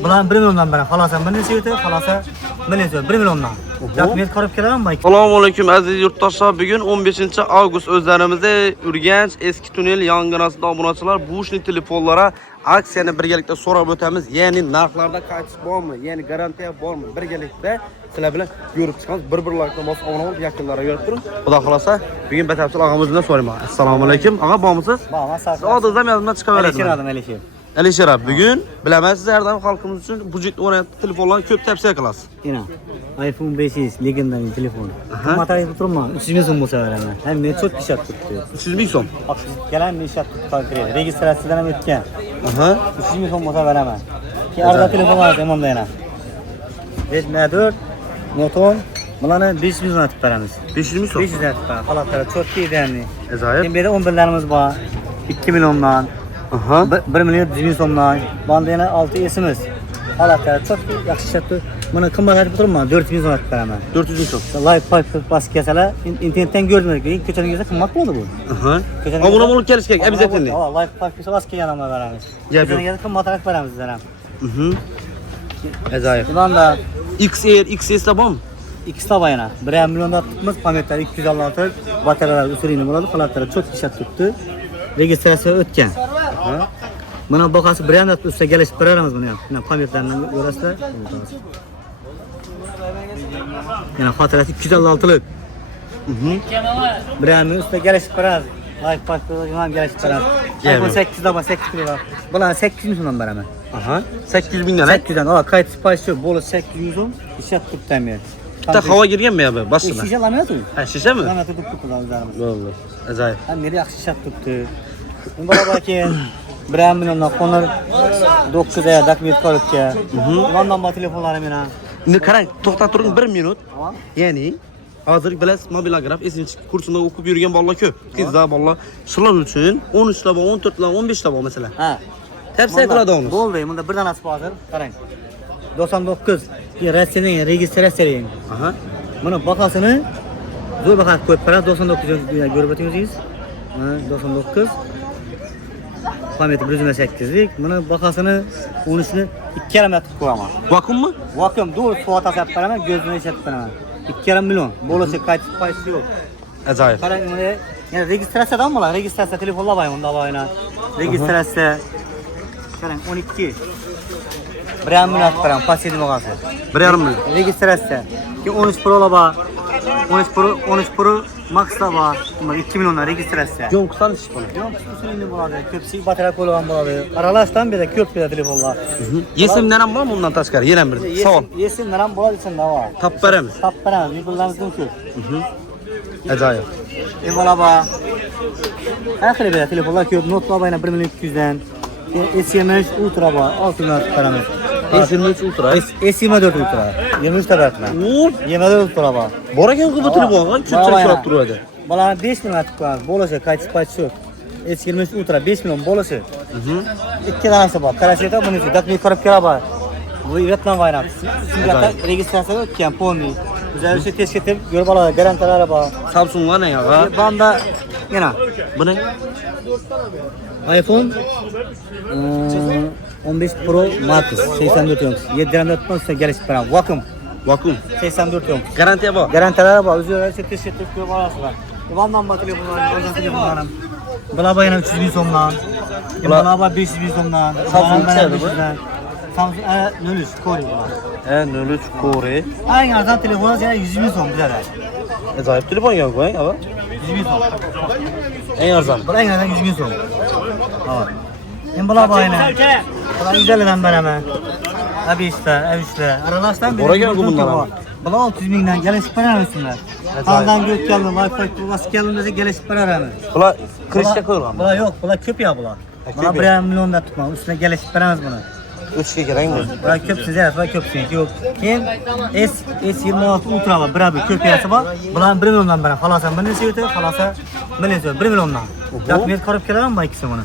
Bulan 1 milyondan beri falasan 1 neçe öte, falasa 1 neçe 1 milyondan. Dokument korup gelelim mi? Assalomu alaykum aziz yurtdoshlar. Bugun 15 avgust o'zlarimizda Urganch eski tunnel yong'inasida obunachilar bu ishni telefonlara aksiyani birgalikda so'rab o'tamiz. Ya'ni narxlarda qaytish bormi? Ya'ni garantiya bormi? Birgalikda sizlar bilan ko'rib chiqamiz. Bir-birlarga bosib obuna bo'lib yakınlara yurib turing. Xudo xolasa bugun batafsil og'amizdan so'rayman. Assalomu alaykum. Og'a bormisiz? Borman, sağ olun. Odizdan yozma chiqaveradi. Alisher. Alisher aka, bugun bilamasiz, har doim xalqimiz uchun budjet o'rnatib telefonlarni ko'p tavsiya qilasiz. Yine iPhone 5 legendary telefon. Qimmatroq turma, 300 ming so'm bo'lsa beraman. Ham men cho't ishlat tutdi. 300 ming so'm. Gelen bir ishlat tutdi. Registratsiyadan ham o'tgan. 300 ming so'm bo'lsa beraman. Ki arda telefonlar emonda yana. Redmi 4 Moton bularni 500 ming so'm atib beramiz. 500 ming so'm. 500 atib beramiz. Xalaqlar cho't deydi. Ajoyib. Men bu yerda 11'lerimiz bor. 2 milyondan. 1 milyon 100 ming so'mdan. Banda yana 6 esimiz. Xalaqlar cho't yaxshi ishlatdi. Buni qimmat aytib turibman, 400 ming so'm atib beraman. 400 ming so'm. Live pipe bosib kelsalar, internetdan ko'rdim. Ko'chadan kelsa qimmat bo'ldi bu. Obuna bo'lib kelish kerak, обязательно. Live pipe bosib kelganimni beramiz. Ko'chadan kelsa qimmatroq beramiz sizlar ham. Ajoyib. Bunda XR, XS da bormi? ikkita bor yana. 1 milliondan tutmiz, pametlar 256, batareyalar usulini bo'ladi, xalaqlar cho't ishlat tutdi. Registratsiya o'tgan. Buna boqasi 1 milliondan tutsa kelishib beramiz buni ham. Mana pametlarni ko'rasizlar. Yana xotirasi 256lik. 1 million ustida kelishib beramiz. Live pasport ham kelishib beramiz. iPhone 8 da bor, 8 kilo. Bularni 800 ming so'mdan beraman. 800 mingdan. 800 dan. Qayt spaysi bo'lib 800 so'm ishlat tutdim. Bitta havo kirganmi yo'qmi? Boshqa. Shisha laminat-u. Ha, shishami? Laminat tutib qilamiz. Bo'ldi. Ajoyib. Ham meni yaxshi ishlat tutdi. Bolalar keyin 1 milliondan qo'nir 9 da dokument ko'ribga. Bundan telefonlarim yana. Endi qarang, to'xtab turing 1 minut. Ya'ni hozir bilasiz, mobilograf esinchi kursida o'qib yurgan bolalar ko'p. Qizlar bolalar shular uchun 13 ta bor, 14 ta, 15 ta bor masalan. Ha. Tavsiya qiladigan. Bo'ldi, bunda bir danasi bor hozir. Qarang. 99 Rossiyaning registratsiyasi. Mana bahosini zo'r baho qo'yib beradi, 99 ko'rib o'tingiz. 99 Pamet 108lik. Mana bahosini 13ni 2,5 million tutib qo'yaman. Vakuummi? Vakuum do'l suvat asab beraman, ko'zni ishlatib beraman. 2,5 million. Bo'lsa qaytib qo'yish yo'q. Ajoyib. Qarang, yana registratsiyadan bo'ladi. Registratsiya telefonlar bor, unda bor yana. Registratsiya. Qarang, 12 1,5 million atib beraman, passiv bo'lg'asi. 1,5 million. Registratsiya. Keyin 13 Pro bor. 13 Pro Max da bor. 2 milliondan registratsiya. Yo'nqisdan ish bo'ladi. Yo'nqisdan bo'ladi. Ko'psi batareya qo'yilgan bo'ladi. Aralashdan bir de ko'p telefonlar. Yesimdan ham bormi undan tashqari? Yana bir savol. Yesimdan ham bo'ladi içinde var. Tap beramiz. Tap beramiz. Yig'ilamiz ko'p. Ajoyib. Mana bor. Axir bir telefonlar ko'p. Notlar bor 1 million 200 dan. S23 Ultra bor. 6 million beramiz. S23 Ultra. S24 Ultra. 23 ta bertman. 24 Ultra bor. Bor ekan bu telefonga, ko'pchilik so'rab turadi. Bularni 5 million atib qo'yamiz. Bo'lsa qaytib qo'yish yo'q. S23 Ultra 5 million bo'lsa. Ikki danasi bor. Qarashida buni dokument ko'rib keladi. Bu Vyetnam bayram. Singapur registratsiya o'tgan polni. O'zlari tez ketib, yo'l bolada garantiyalari bor. Samsung'ga ne ya? Banda yana buni iPhone 15 Pro Max 84 yonk. 7 ramda tutmasa gelişip beraman. Vakuum 84 yonk. Garantiya bor. Garantiyalari bor. O'zlari tez ketib yo'l bolasizlar. Bundan bor telefonlarim. Bular yana 300 ming so'mdan. Bular 500 ming so'mdan. Samsung chiqadi bu. Samsung A03 Core bular. A03 Core. Eng arzon telefonlar yana 100 ming so'm bizada. Ajoyib telefon yo'q qo'ying, ava. 100 ming so'm. Eng arzon. Bular eng arzon 100 ming so'm. Ha. Men bular bor yana. Bular 150 dan beraman. A5'ta, A3'ta. Aralashdan bir. Boragan bu bunlar. Bular 600 mingdan kelishib beramiz. Qaldan o'tganlar, Wi-Fi quvvasi kelmasa kelishib beramiz. Bular kirishga qo'yilgan. Bular yo'q, bular ko'p ya bular. Bular 1,5 milliondan tutma, ustuna kelishib beramiz buni. O'tishga kerakmi? Bular ko'p sizlar, bular ko'p sizlar. Yo'q. Keyin S26 Ultra bor, bir ko'piyasi bor. Bularni 1 milliondan beraman. Xalosan 1 necha o'tadi? Xalosa 1 necha? 1 milliondan. Dokument ko'rib kelaman bu ikkisi buni.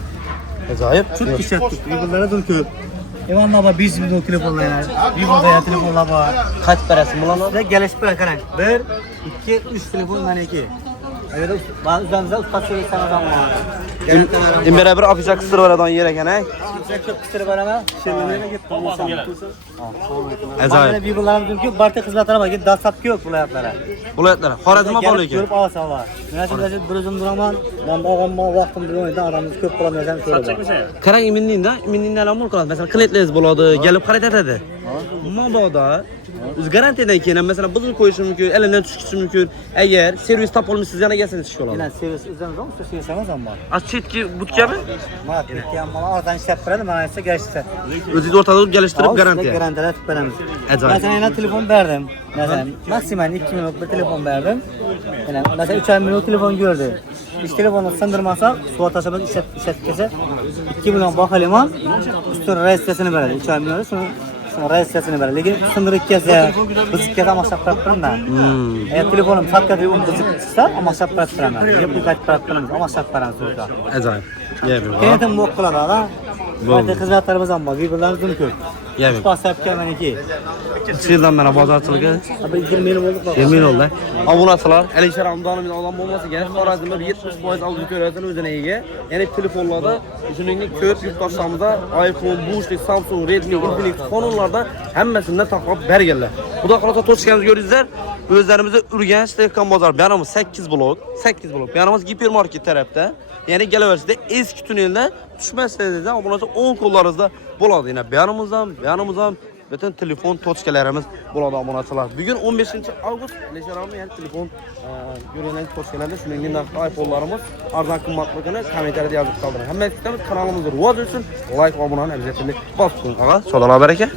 Ajoyib. Çok ishlat tutdi. Bularga dur ko'p. Evanlar bor 5 million telefonlar. Vivo'da telefonlar bor. Kaç parası bulanır? Sizlar kelishib beradi, qarang. 1, 2, 3 telefon meniki. Evet, bazı üzerimize usta söylesen adam var. İmbere bir afişa kısır varadan yer eken he. Sen çok kısır var ama şirlenlerine git. Acayip. Bana bir bularım çünkü Bartek hizmetine bak. Git daha sapkı yok bu hayatlara. Bulayetler. Xorazm'a bağlı ekan. Görüp alsan var. Mesela bir özüm duraman. Ben bağlanma vaktim bulmaydı. Adamımız köp bulamıyorsam şöyle bak. Qarang iminlikda amal qiladi. Masalan, qiletlar bo'ladi, kelib xarid etadi. Mabodo o'z garantiyadan keyin mesela buzilib qo'yishi mumkin, elinden tushishi mumkin. Agar servis topolmaysiz yana gelsangiz ish bo'ladi. Yine servis üzerimize usta servis ama. Az chetki butkami? Mat ketgan mala oradan ishlab beradi, mana esa gelishdi. O'zingiz o'rtada kelishtirib garantiya. Garantiyalar beramiz. Ajoyib. Mesela yana telefon berdim. Mesela maksimal 2 minut bir telefon verdim. Yani mesela 3 minut telefon gördü. Hiç telefonu sındırmasa, suat aşamak işletkese 2 milyon bakalım üstüne registrasını verdi. 3 minut sonra registrasını verdi. Lakin sındırık kese, bızık kese amaçlap bırakırım da. Eğer telefonum satka telefon bızık çıksa amaçlap bırakırım. Replikat bırakırım, amaçlap bırakırım. Ajoyib. Yeymi. Kenetim bu okuladı da. Bartek hizmetlerimiz ama birbirlerimiz mümkün. Yeymi. Pasap kelmeniki. Sizdan mana bozorchilikka Abi 20 yıl oldu. 20 yil oldu. Obunachilar, Alisher Hamdonovning odam bo'lmasa kerak. Xorazmda 70% auditoriyasini o'zine ega. Ya'ni telefonlarda, shuningdek ko'p yurtdoshlarimiz iPhone, Bushlik, Samsung, Redmi, Infinix fonlarda hammasini taqlab berganlar. Xudo xolasa to'shkanimiz ko'ringizlar. O'zlarimizda Urganch Tehkon bozor. Bu yerimiz 8 blok. Bu yerimiz gipermarket tarafda. Ya'ni kelaversida eski tunnelda tushmasangiz, obunachi 10 qo'llaringizda bo'ladi. Yana bu yerimiz ham bütün telefon toçkalarımız bo'ladi obunachilar. Bugun 15-avgust Alisher yani telefon görünen toçkalarda shuningdek narxli iPhone'larimiz arzon qimmatligini kommentariyada yozib qoldiring. Hamma ikkitamiz kanalimizga rivoj uchun like va obunani обязательно bosib qo'ying. Ağa, salomat baraka.